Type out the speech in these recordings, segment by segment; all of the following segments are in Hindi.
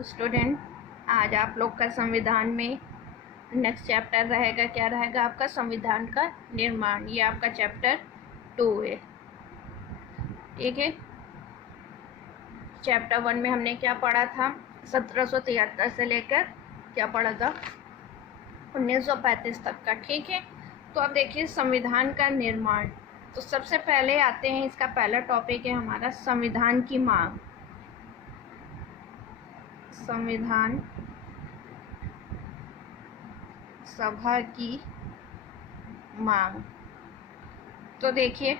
हेलो स्टूडेंट, आज आप लोग का संविधान में नेक्स्ट चैप्टर रहेगा। क्या रहेगा? आपका संविधान का निर्माण। ये आपका चैप्टर 2 है। ठीक है। चैप्टर 1 में हमने क्या पढ़ा था? 1773 से लेकर क्या पढ़ा था? 1935 तक का। ठीक है। तो अब देखिए संविधान का निर्माण। तो सबसे पहले आते हैं, इसका पहला टॉपिक है हमारा संविधान की मांग। संविधान सभा की मांग। तो देखिए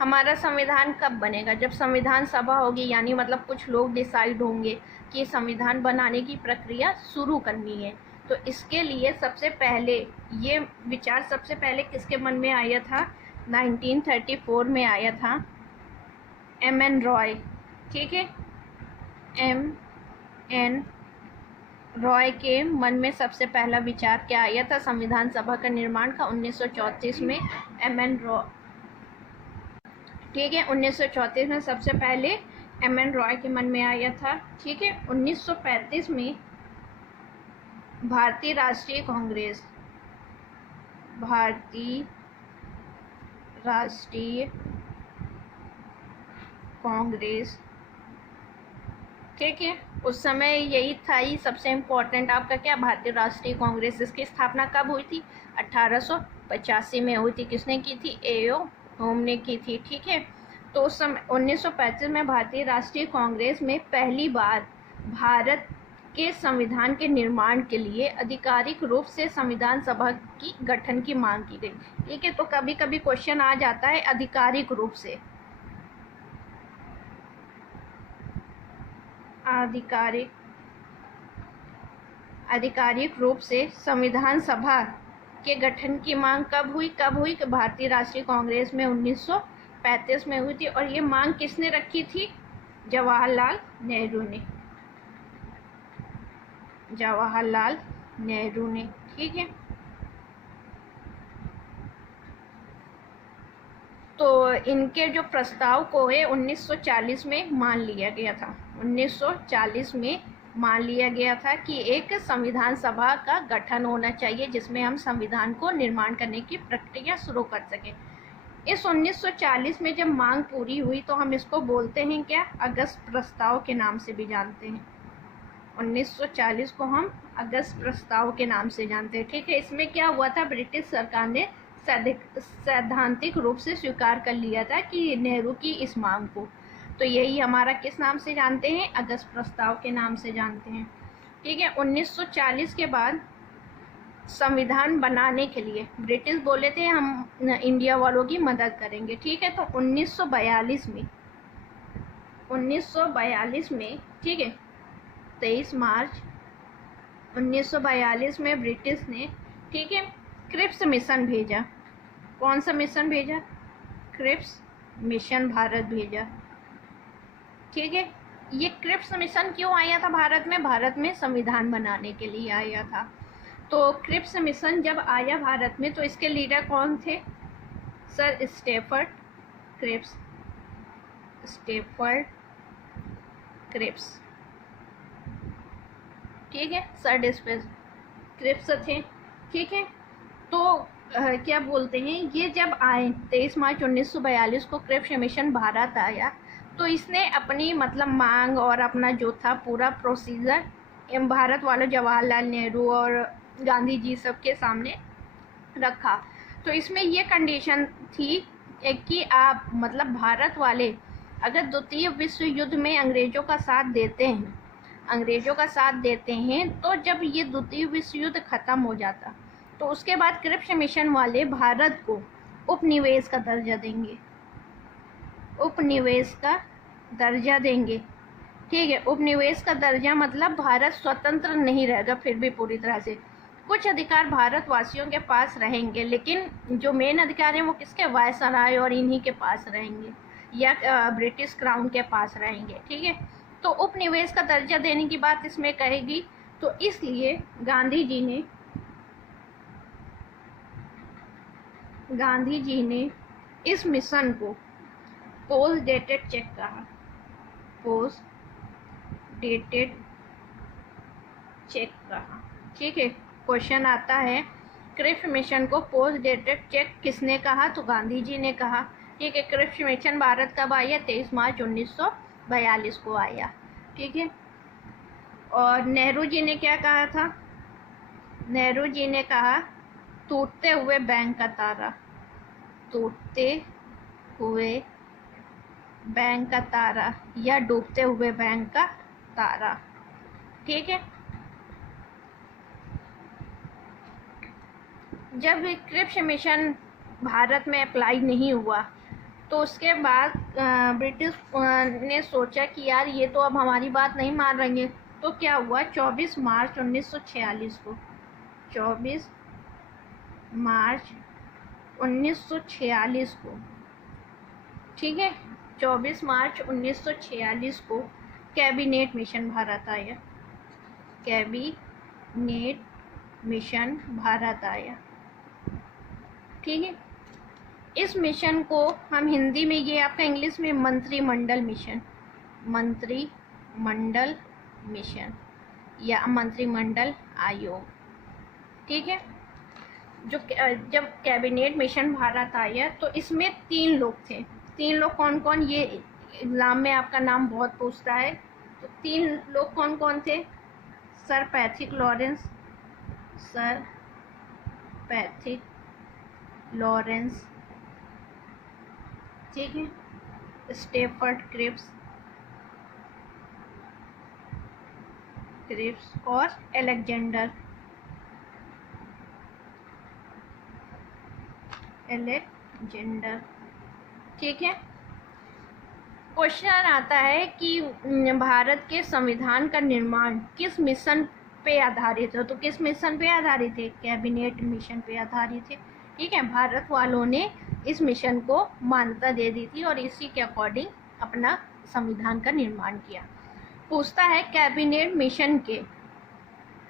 हमारा संविधान कब बनेगा? जब संविधान सभा होगी, यानी मतलब कुछ लोग डिसाइड होंगे कि संविधान बनाने की प्रक्रिया शुरू करनी है। तो इसके लिए सबसे पहले ये विचार सबसे पहले किसके मन में आया था? 1934 में आया था, M.N. रॉय। ठीक है, M.N. रॉय के मन में सबसे पहला विचार क्या आया था संविधान सभा का निर्माण का? 1934 में M.N. रॉय। ठीक है, 1934 में सबसे पहले M.N. रॉय के मन में आया था। ठीक है, 1935 में भारतीय राष्ट्रीय कांग्रेस, भारतीय राष्ट्रीय कांग्रेस, ठीक है, उस समय यही था ही सबसे इम्पोर्टेंट आपका क्या? भारतीय राष्ट्रीय कांग्रेस। इसकी स्थापना कब हुई थी? 1885 में हुई थी। किसने की थी? A.O. होम ने की थी। ठीक है, तो उस समय 1935 में भारतीय राष्ट्रीय कांग्रेस में पहली बार भारत के संविधान के निर्माण के लिए आधिकारिक रूप से संविधान सभा की गठन की मांग की गई। ठीक है, तो कभी कभी क्वेश्चन आ जाता है आधिकारिक रूप से। आधिकारिक रूप से संविधान सभा के गठन की मांग कब हुई? भारतीय राष्ट्रीय कांग्रेस में 1935 में हुई थी। और ये मांग किसने रखी थी? जवाहरलाल नेहरू ने। जवाहरलाल नेहरू ने। ठीक है, तो इनके जो प्रस्ताव को है 1940 में मान लिया गया था। 1940 में मान लिया गया था कि एक संविधान सभा का गठन होना चाहिए जिसमें हम संविधान को निर्माण करने की प्रक्रिया शुरू कर सकें। इस 1940 में जब मांग पूरी हुई तो हम इसको बोलते हैं क्या? अगस्त प्रस्ताव के नाम से भी जानते हैं। 1940 को हम अगस्त प्रस्ताव के नाम से जानते हैं। ठीक है, इसमें क्या हुआ था? ब्रिटिश सरकार ने सैद्धांतिक रूप से स्वीकार कर लिया था कि नेहरू की इस मांग को। तो यही हमारा किस नाम से जानते हैं? अगस्त प्रस्ताव के नाम से जानते हैं। ठीक है, 1940 के बाद संविधान बनाने के लिए ब्रिटिश बोले थे हम इंडिया वालों की मदद करेंगे। ठीक है, तो 1942 में ठीक है, 23 मार्च 1942 में ब्रिटिश ने, ठीक है, क्रिप्स मिशन भेजा। कौन सा मिशन भेजा? क्रिप्स मिशन भारत भेजा। ठीक है, ये क्रिप्स मिशन क्यों आया था भारत में? भारत में संविधान बनाने के लिए आया था। तो क्रिप्स मिशन जब आया भारत में तो इसके लीडर कौन थे? Sir Stafford Cripps. ठीक है, सर क्रिप्स थे। ठीक है, तो क्या बोलते हैं, ये जब आए 23 मार्च 1942 को क्रिप्स मिशन भारत आया तो इसने अपनी मतलब मांग और अपना जो था पूरा प्रोसीजर भारत वालों जवाहरलाल नेहरू और गांधी जी सबके सामने रखा। तो इसमें ये कंडीशन थी कि आप मतलब भारत वाले अगर द्वितीय विश्व युद्ध में अंग्रेजों का साथ देते हैं तो जब ये द्वितीय विश्व युद्ध खत्म हो जाता तो उसके बाद क्रिप्स मिशन वाले भारत को उपनिवेश का दर्जा देंगे। ठीक है, उपनिवेश का दर्जा मतलब भारत स्वतंत्र नहीं रहेगा फिर भी पूरी तरह से। कुछ अधिकार भारतवासियों के पास रहेंगे लेकिन जो मेन अधिकार हैं वो किसके? वायसराय और इन्हीं के पास रहेंगे या ब्रिटिश क्राउन के पास रहेंगे। ठीक है, तो उपनिवेश का दर्जा देने की बात इसमें कहेगी। तो इसलिए गांधी जी ने इस मिशन को पोस्ट डेटेड चेक कहा। पोस्ट डेटेड चेक कहा। ठीक है, क्वेश्चन आता है क्रिप्स मिशन को पोस्ट डेटेड चेक किसने कहा? तो गांधी जी ने कहा। ठीक है, क्रिप्स मिशन भारत कब आया? 23 मार्च 1942 को आया। ठीक है, और नेहरू जी ने क्या कहा था? नेहरू जी ने कहा टूटते हुए बैंक का तारा, टूटते हुए बैंक का तारा या डूबते हुए बैंक का तारा। ठीक है, जब क्रिप्स मिशन भारत में अप्लाई नहीं हुआ तो उसके बाद ब्रिटिश ने सोचा कि यार ये तो अब हमारी बात नहीं मान रही है। तो क्या हुआ? 24 मार्च 1946 को, 24 मार्च 1946 को, ठीक है, 24 मार्च 1946 को कैबिनेट मिशन भारत आया। कैबिनेट मिशन भारत आया। ठीक है, इस मिशन को हम हिंदी में, ये आपका इंग्लिश में मंत्रिमंडल मिशन, मंत्रिमंडल मिशन या मंत्रिमंडल आयोग। ठीक है, जो जब कैबिनेट मिशन भारत आया तो इसमें 3 लोग थे। 3 लोग कौन कौन? ये एग्जाम में आपका नाम बहुत पूछता है। तो 3 लोग कौन कौन थे? Sir Pethick Lawrence, sir Pethick Lawrence, ठीक है, स्टेफर्ड क्रिप्स और अलेक्जेंडर ठीक है, क्वेश्चन आता है कि भारत के संविधान का निर्माण किस मिशन पे आधारित है? तो किस मिशन पे आधारित है? कैबिनेट मिशन पे आधारित है। ठीक है, भारत वालों ने इस मिशन को मान्यता दे दी थी और इसी के अकॉर्डिंग अपना संविधान का निर्माण किया। पूछता है कैबिनेट मिशन के,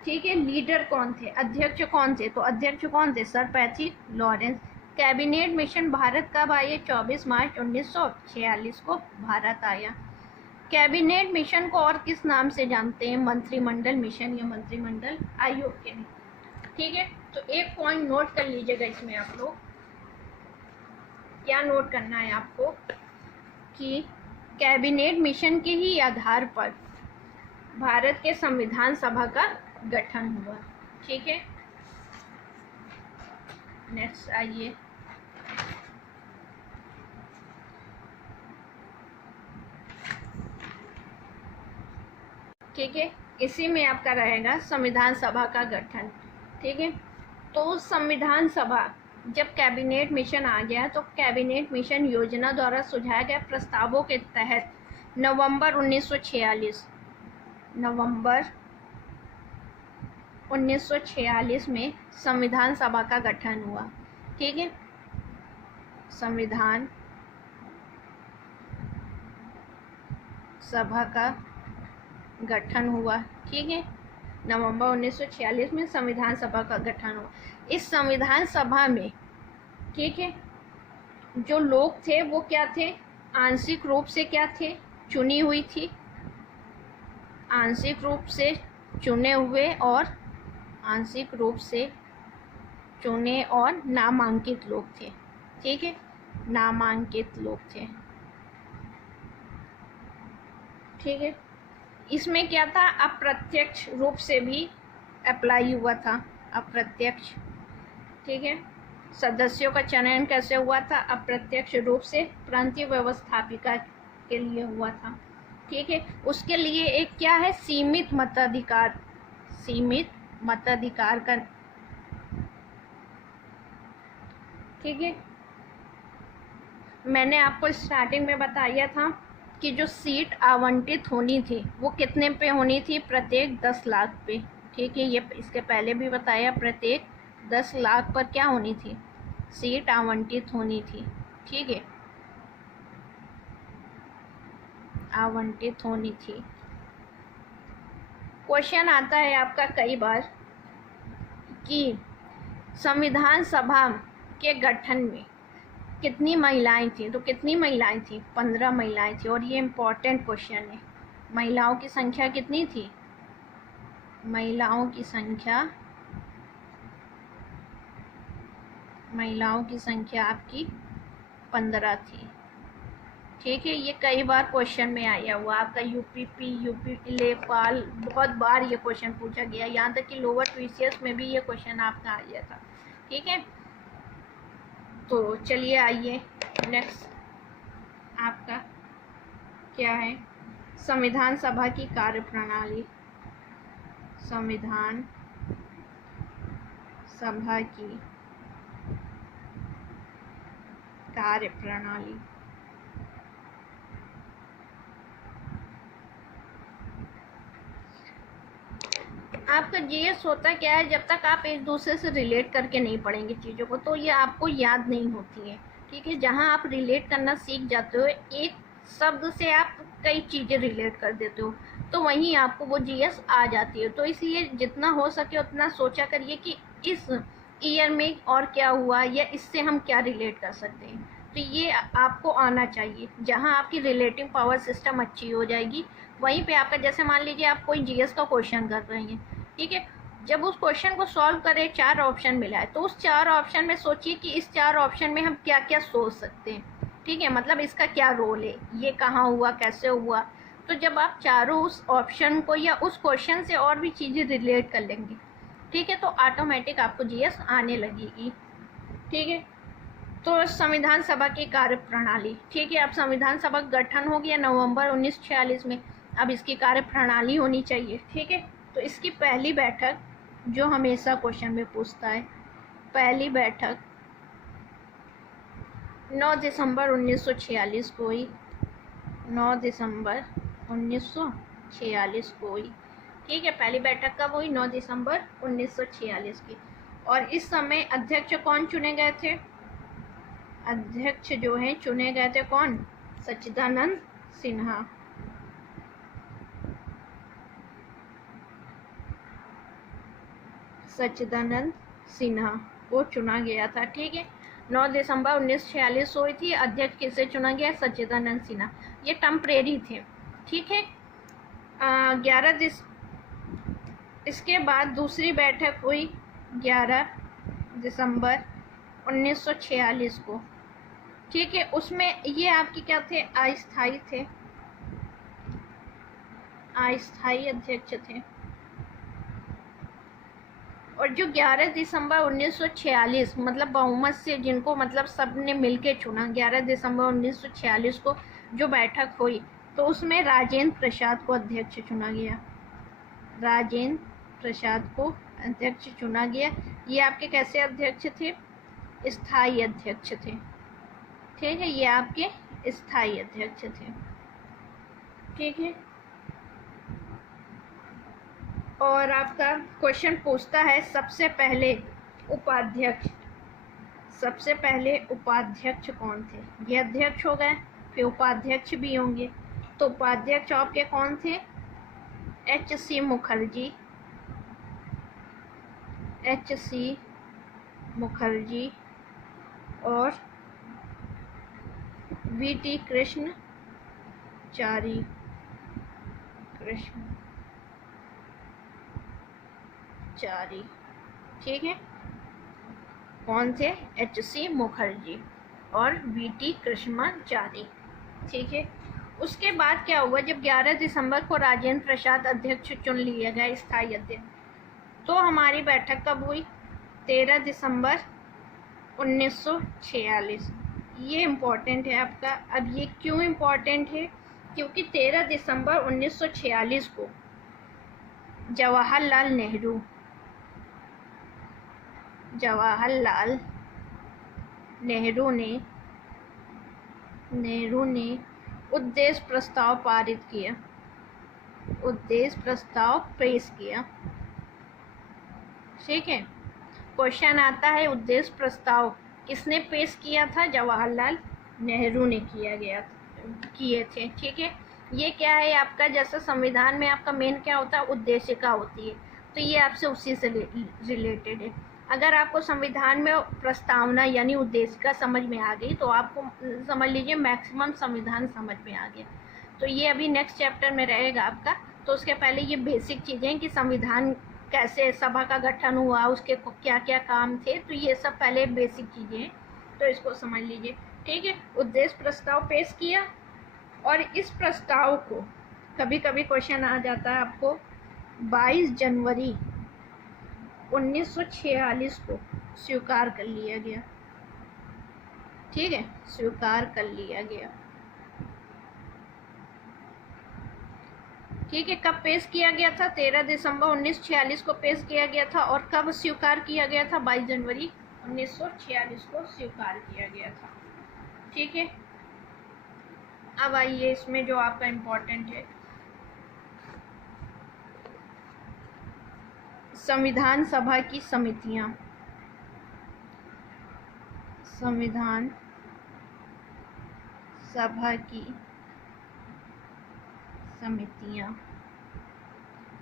ठीक है, लीडर कौन थे? अध्यक्ष कौन थे? तो अध्यक्ष कौन थे? Sir Pethick Lawrence. Cabinet mission Bharat कब आया? 24 मार्च 1946 को भारत आया। कैबिनेट मिशन को और किस नाम से जानते हैं? मंत्रिमंडल मिशन या मंत्रिमंडल आयोग के लिए। ठीक है, तो एक पॉइंट नोट कर लीजिएगा इसमें आप लोग। क्या नोट करना है आपको? कि कैबिनेट मिशन के ही आधार पर भारत के संविधान सभा का गठन हुआ। ठीक है, नेक्स्ट आइए। ठीक है, इसी में आपका रहेगा संविधान सभा का गठन। ठीक है, तो संविधान सभा जब कैबिनेट मिशन आ गया तो कैबिनेट मिशन योजना द्वारा सुझाए गए प्रस्तावों के तहत नवंबर 1946 में संविधान सभा का गठन हुआ। ठीक है, संविधान सभा का गठन हुआ। ठीक है, नवंबर 1946 में संविधान सभा का गठन हुआ। इस संविधान सभा में, ठीक है, जो लोग थे वो क्या थे? आंशिक रूप से क्या थे? चुनी हुई थी, आंशिक रूप से चुने हुए और आंशिक रूप से चुने और नामांकित लोग थे। ठीक है, नामांकित लोग थे। ठीक है, इसमें क्या था? अप्रत्यक्ष रूप से भी अप्लाई हुआ था, अप्रत्यक्ष। ठीक है, सदस्यों का चयन कैसे हुआ था? अप्रत्यक्ष रूप से प्रांतीय व्यवस्थापिका के लिए हुआ था। ठीक है, उसके लिए एक क्या है? सीमित मताधिकार, सीमित मताधिकार का। ठीक है, मैंने आपको स्टार्टिंग में बताया था कि जो सीट आवंटित होनी थी वो कितने पे होनी थी? प्रत्येक 10 लाख पे। ठीक है, ये इसके पहले भी बताया, प्रत्येक 10 लाख पर क्या होनी थी? सीट आवंटित होनी थी। ठीक है, आवंटित होनी थी। क्वेश्चन आता है आपका कई बार कि संविधान सभा के गठन में कितनी महिलाएं थी? तो कितनी महिलाएं थी? 15 महिलाएं थी। और ये इम्पोर्टेंट क्वेश्चन है, महिलाओं की संख्या कितनी थी? महिलाओं की संख्या आपकी 15 थी। ठीक है, ये कई बार क्वेश्चन में आया हुआ आपका यूपी लेपाल, बहुत बार ये क्वेश्चन पूछा गया, यहाँ तक कि लोअर ट्वीसियस में भी ये क्वेश्चन आपका आया था। ठीक है, तो चलिए आइए नेक्स्ट आपका क्या है, संविधान सभा की कार्यप्रणाली। संविधान सभा की कार्यप्रणाली। आपका जीएस होता क्या है, जब तक आप एक दूसरे से रिलेट करके नहीं पढ़ेंगे चीज़ों को तो ये आपको याद नहीं होती है। ठीक है, जहाँ आप रिलेट करना सीख जाते हो, एक शब्द से आप कई चीज़ें रिलेट कर देते हो, तो वहीं आपको वो जीएस आ जाती है। तो इसलिए जितना हो सके उतना सोचा करिए कि इस ईयर में और क्या हुआ या इससे हम क्या रिलेट कर सकते हैं, तो ये आपको आना चाहिए। जहाँ आपकी रिलेटिव पावर सिस्टम अच्छी हो जाएगी, वहीं पे आपका, जैसे मान लीजिए आप कोई जीएस का क्वेश्चन कर रहे हैं, ठीक है, जब उस क्वेश्चन को सॉल्व करें 4 ऑप्शन मिला है, तो उस 4 ऑप्शन में सोचिए कि इस 4 ऑप्शन में हम क्या क्या सोच सकते हैं। ठीक है, मतलब इसका क्या रोल है, ये कहाँ हुआ, कैसे हुआ। तो जब आप चारों उस ऑप्शन को या उस क्वेश्चन से और भी चीज़ें रिलेट कर लेंगे, ठीक है, तो ऑटोमेटिक आपको जीएस आने लगेगी। ठीक है, तो संविधान सभा की कार्यप्रणाली। ठीक है, अब संविधान सभा का गठन हो गया नवंबर 1946 में, अब इसकी कार्यप्रणाली होनी चाहिए। ठीक है, तो इसकी पहली बैठक, जो हमेशा क्वेश्चन में पूछता है, पहली बैठक 9 दिसंबर 1946 को हुई। 9 दिसंबर 1946 को हुई। ठीक है, पहली बैठक कब हुई? 9 दिसंबर 1946 की। और इस समय अध्यक्ष कौन चुने गए थे? अध्यक्ष जो हैं चुने गए थे कौन? सच्चिदानंद सिन्हा। सच्चिदानंद सिन्हा को चुना गया था। ठीक है, 9 दिसंबर 1946 हुई थी। अध्यक्ष किसे चुना गया? सच्चिदानंद सिन्हा। ये टेम्परेरी थे। ठीक है, 11 इसके बाद दूसरी बैठक हुई 11 दिसंबर 1946 को। ठीक है, उसमें ये आपके क्या थे? अस्थायी थे, अस्थायी अध्यक्ष थे। और जो 11 दिसंबर 1946 मतलब बहुमत से, जिनको मतलब सब ने मिलके चुना, 11 दिसंबर 1946 को जो बैठक हुई, तो उसमें राजेंद्र प्रसाद को अध्यक्ष चुना गया। राजेंद्र प्रसाद को अध्यक्ष चुना गया। ये आपके कैसे अध्यक्ष थे? स्थायी अध्यक्ष थे। ठीक है, ये आपके स्थायी अध्यक्ष थे। ठीक है, और आपका क्वेश्चन पूछता है सबसे पहले उपाध्यक्ष कौन थे? ये अध्यक्ष हो गए, फिर उपाध्यक्ष भी होंगे। तो उपाध्यक्ष आपके कौन थे? एच.सी. मुखर्जी और वी.टी. कृष्णचारी। ठीक है, कौन थे? एच.सी. मुखर्जी और वी.टी. कृष्णचारी। ठीक है, उसके बाद क्या हुआ? जब 11 दिसंबर को राजेंद्र प्रसाद अध्यक्ष चुन लिया गया, स्थायी अध्यक्ष, तो हमारी बैठक कब हुई? 13 दिसंबर 1946। ये इम्पोर्टेंट है आपका। अब ये क्यों इम्पोर्टेंट है? क्योंकि 13 दिसंबर 1946 को जवाहरलाल नेहरू ने उद्देश्य प्रस्ताव पारित किया, उद्देश्य प्रस्ताव पेश किया। ठीक है, क्वेश्चन आता है उद्देश्य प्रस्ताव किसने पेश किया था? जवाहरलाल नेहरू ने किए थे। ठीक है, ये क्या है आपका? जैसा संविधान में आपका मेन क्या होता है? उद्देशिका होती है, तो ये आपसे उसी से रिलेटेड है। अगर आपको संविधान में प्रस्तावना यानी उद्देशिका समझ में आ गई, तो आपको समझ लीजिए मैक्सिमम संविधान समझ में आ गया। तो ये अभी नेक्स्ट चैप्टर में रहेगा आपका तो उसके पहले ये बेसिक चीज़ें कि संविधान कैसे सभा का गठन हुआ, उसके क्या क्या काम थे, तो ये सब पहले बेसिक चीज़ें हैं, तो इसको समझ लीजिए। ठीक है, उद्देश्य प्रस्ताव पेश किया, और इस प्रस्ताव को कभी कभी क्वेश्चन आ जाता है आपको 22 जनवरी 1946 को स्वीकार कर लिया गया। ठीक है, स्वीकार कर लिया गया। ठीक है, कब पेश किया गया था? 13 दिसंबर 1946 को पेश किया गया था। और कब स्वीकार किया गया था? 22 जनवरी 1946 को स्वीकार किया गया था। ठीक है, अब आइए इसमें जो आपका इम्पोर्टेंट है, संविधान सभा की समितियां। संविधान सभा की समितियां।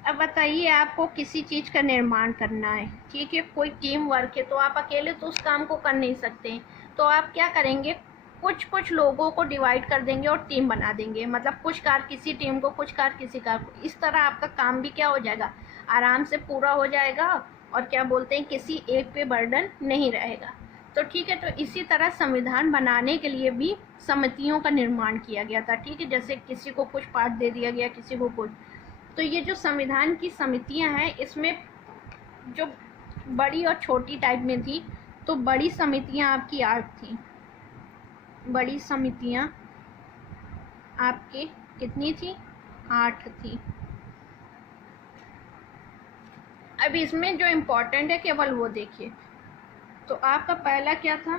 अब बताइए, आपको किसी चीज़ का निर्माण करना है, ठीक है, कोई टीम वर्क है, तो आप अकेले तो उस काम को कर नहीं सकते, तो आप क्या करेंगे, कुछ कुछ लोगों को डिवाइड कर देंगे और टीम बना देंगे, मतलब कुछ कार्य किसी टीम को, कुछ कार्य किसी कार्य को। इस तरह आपका काम भी क्या हो जाएगा, आराम से पूरा हो जाएगा, और क्या बोलते हैं, किसी एक पे बर्डन नहीं रहेगा। तो ठीक है, तो इसी तरह संविधान बनाने के लिए भी समितियों का निर्माण किया गया था। ठीक है, जैसे किसी को कुछ पार्ट दे दिया गया, किसी को कुछ। तो ये जो संविधान की समितियां हैं, इसमें जो बड़ी और छोटी टाइप में थी, तो बड़ी समितियां आपकी 8 थी। बड़ी समितियां आपके कितनी थी? 8 थी। अब इसमें जो इम्पोर्टेंट है केवल वो देखिए। तो आपका पहला क्या था?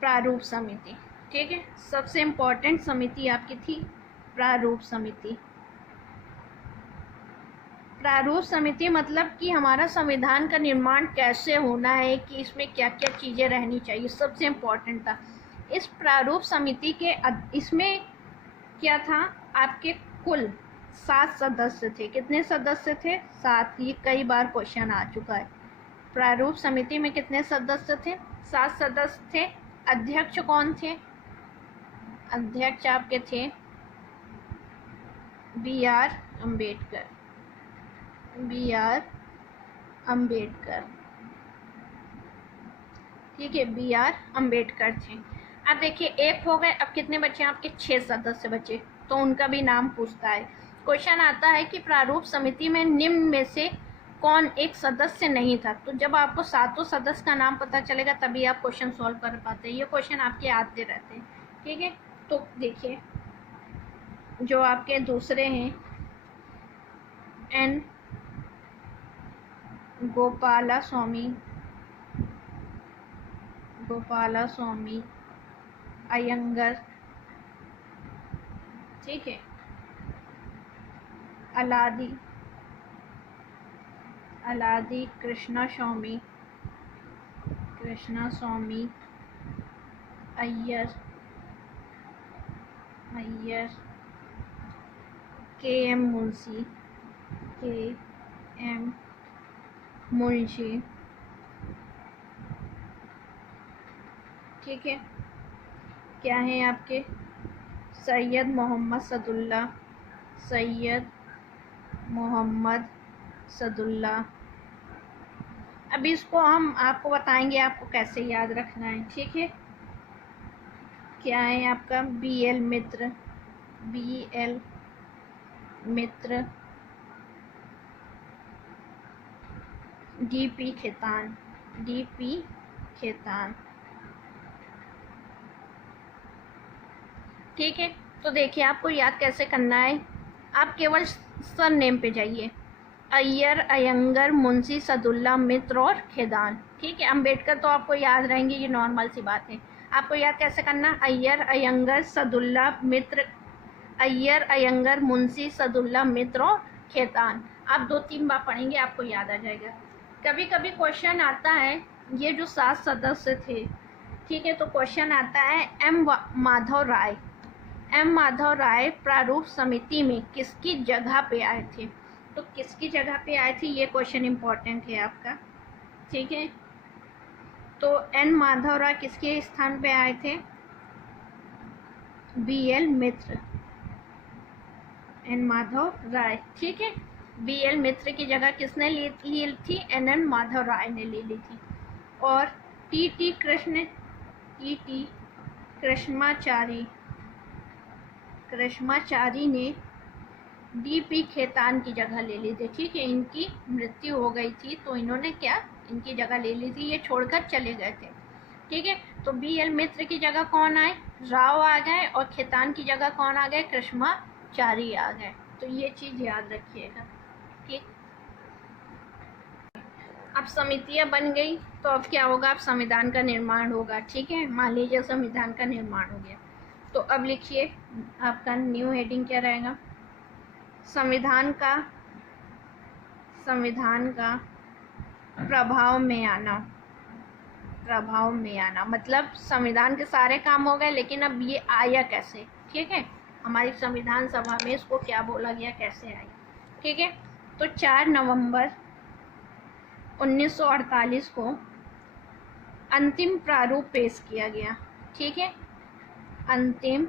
प्रारूप समिति। ठीक है, सबसे इम्पोर्टेंट समिति आपकी थी प्रारूप समिति। प्रारूप समिति मतलब कि हमारा संविधान का निर्माण कैसे होना है, कि इसमें क्या क्या चीज़ें रहनी चाहिए, सबसे इम्पोर्टेंट था। इस प्रारूप समिति के इसमें क्या था, आपके कुल 7 सदस्य थे। कितने सदस्य थे? 7। ये कई बार क्वेश्चन आ चुका है। प्रारूप समिति में कितने सदस्य थे? 7 सदस्य थे। अध्यक्ष कौन थे? अध्यक्ष आपके थे B.R. अम्बेडकर। B.R. अम्बेडकर। ठीक है, B.R. अम्बेडकर थे। अब देखिए, एक हो गए, अब कितने बचे आपके? 6 सदस्य बचे, तो उनका भी नाम पूछता है। क्वेश्चन आता है कि प्रारूप समिति में निम्न में से कौन एक सदस्य नहीं था। तो जब आपको 7 सदस्य का नाम पता चलेगा तभी आप क्वेश्चन सॉल्व कर पाते हैं। ये क्वेश्चन आपके आते रहते हैं। ठीक है, तो देखिए जो आपके दूसरे हैं, एन गोपाला स्वामी अयंगर। ठीक है, अलादी कृष्णा स्वामी अय्यर के.एम. मुंशी। ठीक है, क्या है आपके? सैयद मोहम्मद सदुल्ला। अब इसको हम आपको बताएंगे आपको कैसे याद रखना है। ठीक है, क्या है आपका? B.L. मित्र, D.P. खेतान। ठीक है, तो देखिए आपको याद कैसे करना है। आप केवल सरनेम पे जाइए, अय्यर, अयंगर, मुंशी, सदुल्ला, मित्र और खेदान। ठीक है, अम्बेडकर तो आपको याद रहेंगे, ये नॉर्मल सी बात है। आपको याद कैसे करना? अय्यर, अयंगर, सदुल्ला, मित्र, अय्यर, अयंगर, मुंशी, सदुल्ला, मित्र और खेतान। आप 2-3 बार पढ़ेंगे, आपको याद आ जाएगा। कभी कभी क्वेश्चन आता है, ये जो 7 सदस्य थे, ठीक है, तो क्वेश्चन आता है एम माधव राय प्रारूप समिति में किसकी जगह पे आए थे। तो किसकी जगह पे आए थे, ये क्वेश्चन इम्पोर्टेंट है आपका। ठीक है, तो एन माधव राय किसके स्थान पे आए थे? B.L. मित्र। एन माधव राय, ठीक है। BL मित्र की जगह किसने ली थी? NN माधव राय ने ले ली थी। और TT कृष्णाचारी ने DP खेतान की जगह ले ली थी, ठीक है। इनकी मृत्यु हो गई थी तो इन्होंने क्या, इनकी जगह ले ली थी, ये छोड़कर चले गए थे, ठीक है। तो BL मित्र की जगह कौन आए? राव आ गए, और खेतान की जगह कौन आ गए? कृष्णाचारी आ गए। तो ये चीज याद रखिएगा, ठीक। अब समितियां बन गई तो अब क्या होगा? अब संविधान का निर्माण होगा, ठीक है। मान लीजिए संविधान का निर्माण हो गया, तो अब लिखिए आपका न्यू हेडिंग क्या रहेगा? संविधान का प्रभाव में आना, मतलब संविधान के सारे काम हो गए, लेकिन अब ये आया कैसे, ठीक है। हमारी संविधान सभा में इसको क्या बोला गया, कैसे आई, ठीक है। तो 4 नवंबर 1948 को अंतिम प्रारूप पेश किया गया, ठीक है। अंतिम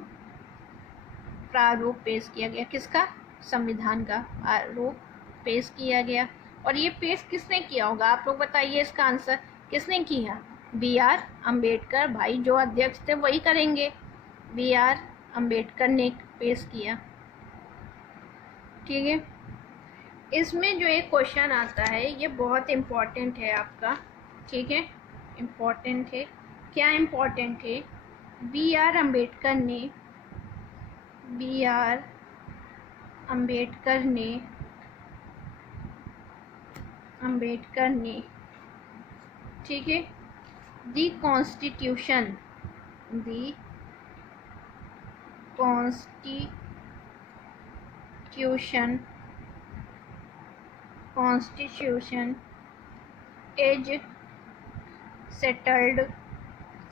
प्रारूप पेश किया गया, किसका? संविधान का प्रारूप पेश किया गया। और ये पेश किसने किया होगा? आप लोग बताइए इसका आंसर। किसने किया? BR अम्बेडकर। भाई जो अध्यक्ष थे वही करेंगे। BR अम्बेडकर ने पेश किया, ठीक है। इसमें जो एक क्वेश्चन आता है ये बहुत इम्पोर्टेंट है आपका, ठीक है। इम्पोर्टेंट है, क्या इम्पोर्टेंट है? BR अम्बेडकर ने, ठीक है, दी constitution is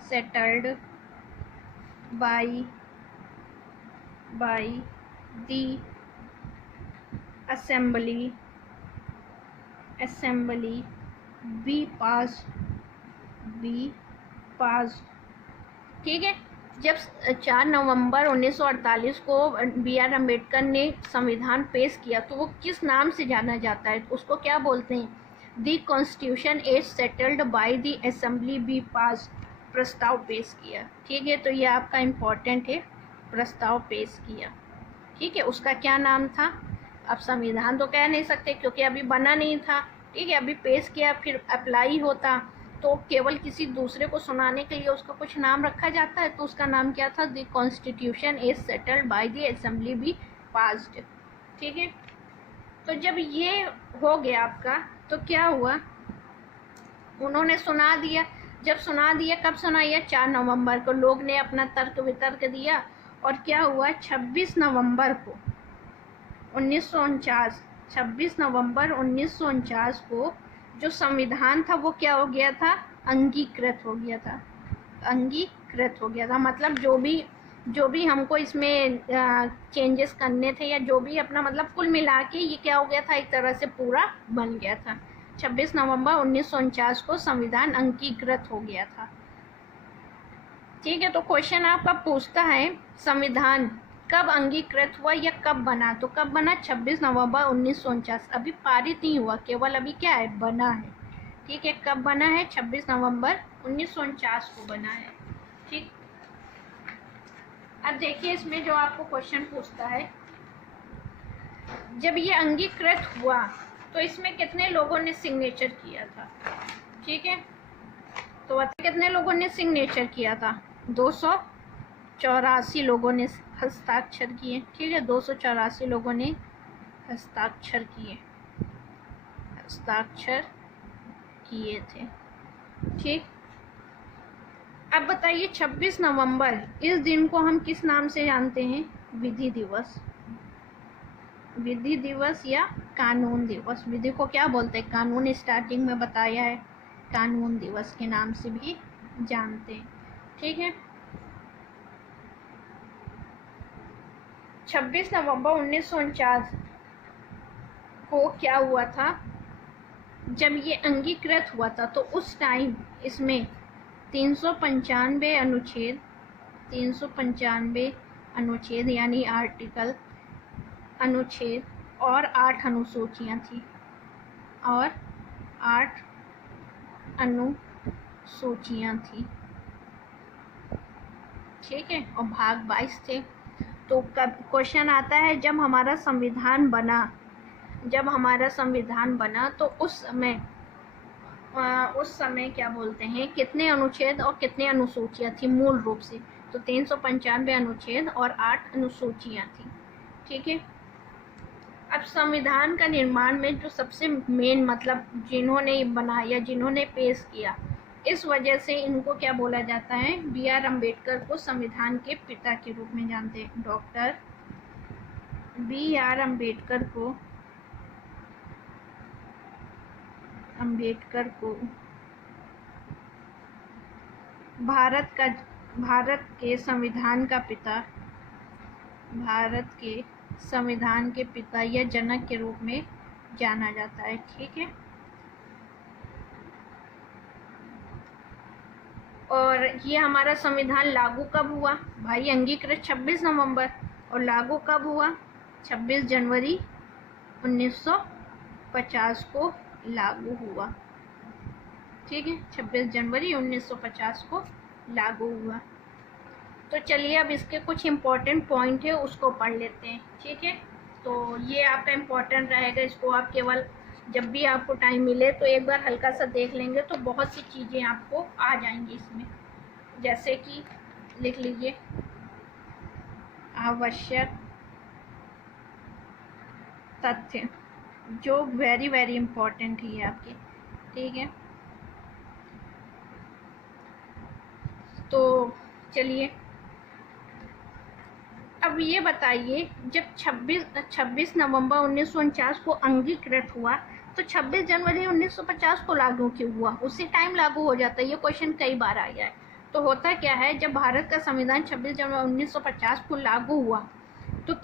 settled by the assembly be passed, ठीक है। जब 4 नवंबर 1948 को BR अम्बेडकर ने संविधान पेश किया तो वो किस नाम से जाना जाता है? उसको क्या बोलते हैं? The constitution is settled by the assembly be pass, प्रस्ताव पेश किया, ठीक है। तो ये आपका इम्पोर्टेंट है, प्रस्ताव पेश किया, ठीक है। उसका क्या नाम था? अब संविधान तो कह नहीं सकते क्योंकि अभी बना नहीं था, ठीक है। अभी पेश किया, फिर अप्लाई होता तो केवल किसी दूसरे को सुनाने के लिए उसका कुछ नाम रखा जाता है, तो उसका नाम क्या था? The constitution is settled by the assembly be passed, ठीक है। तो जब ये हो गया आपका तो क्या हुआ? उन्होंने सुना दिया। जब सुना दिया, कब सुनाया? 4 नवंबर को। लोग ने अपना तर्क वितर्क दिया और क्या हुआ? 26 नवंबर 1949 को जो संविधान था वो क्या हो गया था? अंगीकृत हो गया था। मतलब जो भी हमको इसमें चेंजेस करने थे या जो भी अपना, मतलब कुल मिला के ये क्या हो गया था? एक तरह से पूरा बन गया था। 26 नवंबर 1949 को संविधान अंगीकृत हो गया था, ठीक है। तो क्वेश्चन आपका पूछता है संविधान कब अंगीकृत हुआ या कब बना? तो कब बना? 26 नवंबर 1949। अभी पारित नहीं हुआ, केवल अभी क्या है? बना है, ठीक है। कब बना है? 26 नवंबर 1949 को बना है, ठीक। अब देखिए इसमें जो आपको क्वेश्चन पूछता है, जब ये अंगीकृत हुआ तो इसमें कितने लोगों ने सिग्नेचर किया था, ठीक है। तो कितने लोगों ने सिग्नेचर किया था? 284 लोगों ने हस्ताक्षर किए, ठीक है। 284 लोगों ने हस्ताक्षर किए थे, ठीक। अब बताइए 26 नवंबर, इस दिन को हम किस नाम से जानते हैं? विधि दिवस या कानून दिवस। विधि को क्या बोलते हैं? कानून स्टार्टिंग में बताया है, कानून दिवस के नाम से भी जानते हैं, ठीक है। 26 नवंबर 1949 को क्या हुआ था? जब ये अंगीकृत हुआ था तो उस टाइम इसमें 395 अनुच्छेद यानी आर्टिकल अनुच्छेद और 8 अनुसूचियाँ थी, और 8 अनुसूचियाँ थी, ठीक है, और भाग 22 थे। तो क्वेश्चन आता है जब हमारा संविधान बना तो उस समय क्या बोलते हैं, कितने अनुच्छेद और कितने अनुसूचियाँ थी मूल रूप से? तो 395 अनुच्छेद और 8 अनुसूचियाँ थी, ठीक है। अब संविधान का निर्माण में जो सबसे मेन मतलब जिन्होंने बनाया, जिन्होंने पेश किया, इस वजह से इनको क्या बोला जाता है, B.R. अम्बेडकर को संविधान के पिता के रूप में जानते हैं। Doctor B.R. अम्बेडकर को भारत के संविधान के पिता या जनक के रूप में जाना जाता है, ठीक है। और ये हमारा संविधान लागू कब हुआ भाई? अंगीकृत 26 नवंबर, और लागू कब हुआ? 26 जनवरी 1950 को लागू हुआ, ठीक है। 26 जनवरी 1950 को लागू हुआ। तो चलिए अब इसके कुछ इम्पोर्टेंट पॉइंट है उसको पढ़ लेते हैं, ठीक है। तो ये आपका इम्पोर्टेंट रहेगा, इसको आप केवल जब भी आपको टाइम मिले तो एक बार हल्का सा देख लेंगे तो बहुत सी चीज़ें आपको आ जाएंगी इसमें। जैसे कि लिख लीजिए, आवश्यक तथ्य, जो वेरी वेरी इम्पोर्टेंट ही है आपके, ठीक है। तो चलिए अब ये बताइए, जब 26 नवंबर 1949 को अंगीकृत हुआ तो 26 जनवरी 1950 को लागू क्यों हुआ? उसी टाइम लागू हो जाता है। ये क्वेश्चन कई बार आया है। तो होता क्या है, जब भारत का संविधान 26 जनवरी 1950 को लागू हुआ तो